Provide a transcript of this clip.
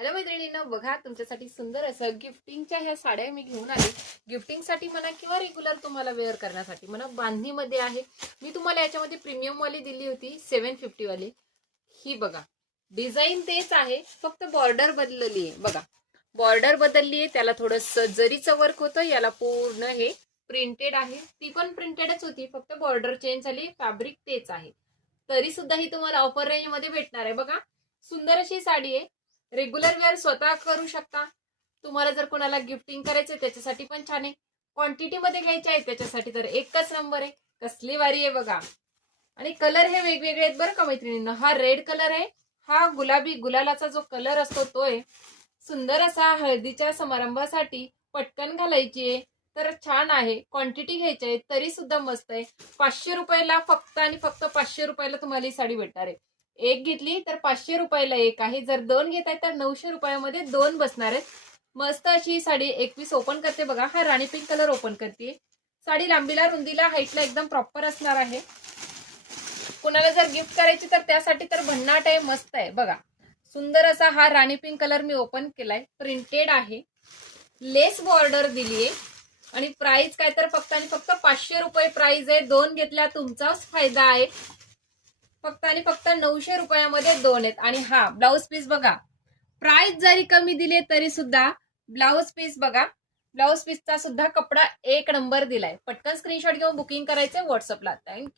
Hello मैत्रिणींनो, बघा तुमच्यासाठी सुंदर असं गिफ्टिंगच्या ह्या साड्या मी घेऊन आली. गिफ्टिंगसाठी म्हणा किंवा रेग्युलर तुम्हाला वेअर करण्यासाठी म्हणा, बांधणीमध्ये आहे. मी तुम्हाला याच्यामध्ये प्रीमियम वाली दिली होती 750 वाली. ही बघा, डिझाईन तेच आहे, फक्त बॉर्डर बदलली आहे. बघा, बॉर्डर बदलली आहे, त्याला थोडंसं जरीचं वर्क होतं. याला पूर्ण हे प्रिंटेड आहे. ती पण प्रिंटेडच होती, फक्त बॉर्डर चेंज झाली, फॅब्रिक तेच आहे. तरी सुद्धा ही तुम्हाला ऑफर रेंज मध्ये भेटणार आहे. बघा, सुंदर अशी साडी आहे. रेग्युलर वेअर स्वतः करू शकता. तुम्हाला जर कोणाला गिफ्टिंग करायचंय त्याच्यासाठी पण छान आहे. क्वांटिटी मध्ये घ्यायची आहे त्याच्यासाठी तर एकच नंबर आहे. कसली वारी आहे बघा. आणि कलर हे वेगवेगळे आहेत बरं का मैत्रिणींना. हा रेड कलर आहे, हा गुलाबी गुलालाचा जो कलर असतो तो आहे. सुंदर असा हळदीच्या समारंभासाठी पटकन घालायची आहे तर छान आहे. क्वांटिटी घ्यायची आहे तरी सुद्धा मस्त आहे. 500 रुपयाला फक्त आणि फक्त 500 रुपयाला तुम्हाला ही साडी भेटणार आहे. एक घेतली तर 500 रुपयाला एक आहे. जर दोन घेताय तर 900 रुपयामध्ये दोन बसणार आहेत. मस्त अशी साडी. 21 ओपन करते बघा. हा राणी पिंक कलर ओपन करते. साडी लांबीला रुंदीला हाईटला एकदम प्रॉपर असणार आहे. कुणाला जर गिफ्ट करायची तर त्यासाठी तर भन्नाट आहे, मस्त आहे. बघा, सुंदर असा हा राणी पिंक कलर मी ओपन केलाय. प्रिंटेड आहे, लेस बॉर्डर दिलीये आणि प्राइस काय तर फक्त आणि फक्त 500 रुपये प्राइस आहे. दोन घेतल्या तुमचाच फायदा आहे. फक्त आणि फक्त 900 रुपयामध्ये दोन आहेत. आणि हा ब्लाउज पीस बघा, प्राइस जरी कमी दिले तरी सुद्धा ब्लाउज पीस बघा. ब्लाउज पीसचा सुद्धा कपडा एक नंबर दिलाय. पटकन स्क्रीनशॉट घेऊन बुकिंग करायचंय व्हॉट्सअपला. थँक्यू.